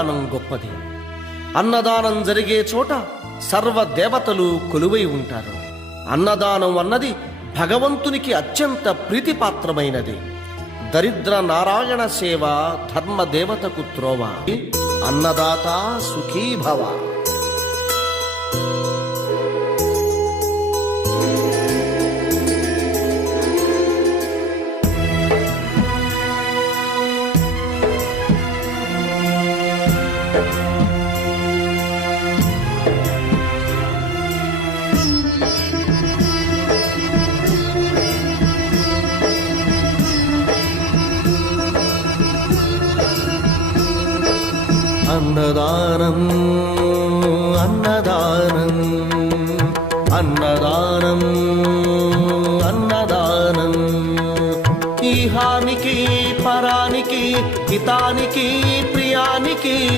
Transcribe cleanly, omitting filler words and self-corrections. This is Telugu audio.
అన్నదానం గొప్పది. అన్నదానం జరిగే చోట సర్వ దేవతలు కొలువై ఉంటారు. అన్నదానం అన్నది భగవంతునికి అత్యంత ప్రీతిపాత్రమైనది. దరిద్ర నారాయణ సేవ ధర్మదేవతకు త్రోవ. అన్నదాత సుఖీభవ. అన్నదానం అన్నదానం అన్నదానం అన్నదానం ఈహానికి పరానికి హితానికి ప్రియానికి